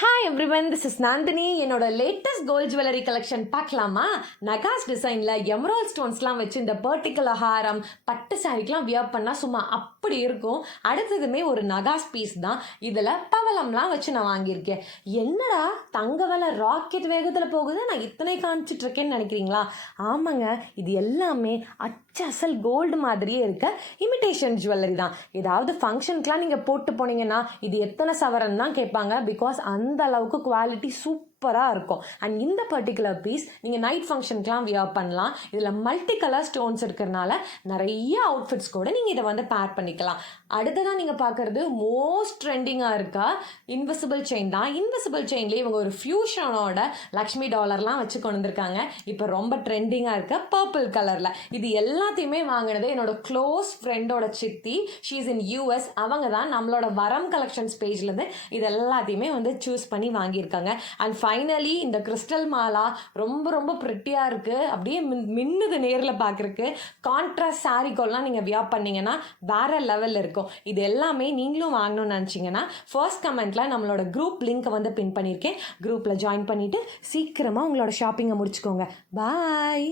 Hi everyone, this is Nandini. என்னோட latest gold jewellery collection பார்க்கலாமா? நகாஸ் டிசைனில் எமரால்ட் ஸ்டோன்ஸ்லாம் வச்சு இந்த பர்டிகுலர் ஹாரம் பட்டு சாரிக்கெலாம் வியர் பண்ணால் சும்மா அப்படி இருக்கும். அடுத்ததுமே ஒரு நகாஸ் பீஸ் தான். இதில் பவளம்லாம் வச்சு நான் வாங்கியிருக்கேன். என்னடா தங்க விலை ராக்கெட் வேகத்தில் போகுது, நான் இத்தனை காமிச்சிட்டு இருக்கேன்னு நினைக்கிறீங்களா? ஆமாங்க, இது எல்லாமே அச்சல் கோல்டு மாதிரியே இருக்க இமிடேஷன் ஜுவல்லரி தான். ஏதாவது ஃபங்க்ஷனுக்குலாம் நீங்கள் போட்டு போனீங்கன்னா இது எத்தனை சவரன் தான் கேட்பாங்க. பிகாஸ் அந்த அளவுக்கு குவாலிட்டி சூப்பராக இருக்கும். அண்ட் இந்த பர்டிகுலர் பீஸ் நீங்கள் நைட் ஃபங்க்ஷனுக்குலாம் வியர் பண்ணலாம். இதில் மல்டி கலர் ஸ்டோன்ஸ் இருக்கிறனால நிறைய அவுட்ஃபிட்ஸ் கூட நீங்கள் இதை வந்து பேர் பண்ணிக்கலாம். அடுத்ததான் நீங்கள் பார்க்குறது மோஸ்ட் ட்ரெண்டிங்காக இருக்கா இன்விசிபிள் செயின் தான். இன்விசிபிள் செயின்லேயே இவங்க ஒரு ஃபியூஷனோட லக்ஷ்மி டாலர்லாம் வச்சு கொண்டு வந்திருக்காங்க. இப்போ ரொம்ப ட்ரெண்டிங்காக இருக்க பர்பிள் கலரில். இது எல்லாத்தையுமே வாங்கினது என்னோட க்ளோஸ் ஃப்ரெண்டோட சித்தி. She's in US. அவங்க தான் நம்மளோட வரம் கலெக்ஷன்ஸ் பேஜ்லேருந்து இது எல்லாத்தையுமே வந்து சூஸ் பண்ணி வாங்கியிருக்காங்க. அண்ட் ஃபைனலி இந்த கிறிஸ்டல் மாலா ரொம்ப ரொம்ப ப்ரிட்டியாக இருக்குது. அப்படியே மின்னுது நேரில் பார்க்குறக்கு. கான்ட்ராஸ்ட் சாரிக்கோல்லாம் நீங்கள் வியர் பண்ணிங்கன்னா வேறு லெவலில் இருக்கும். இது எல்லாமே நீங்களும் வாங்கணும்னு நினச்சிங்கன்னா ஃபர்ஸ்ட் கமெண்ட்டில் நம்மளோட குரூப் லிங்க்கை வந்து பின் பண்ணியிருக்கேன். குரூப்பில் ஜாயின் பண்ணிவிட்டு சீக்கிரமாக உங்களோட ஷாப்பிங்கை முடிச்சுக்கோங்க. பாய்.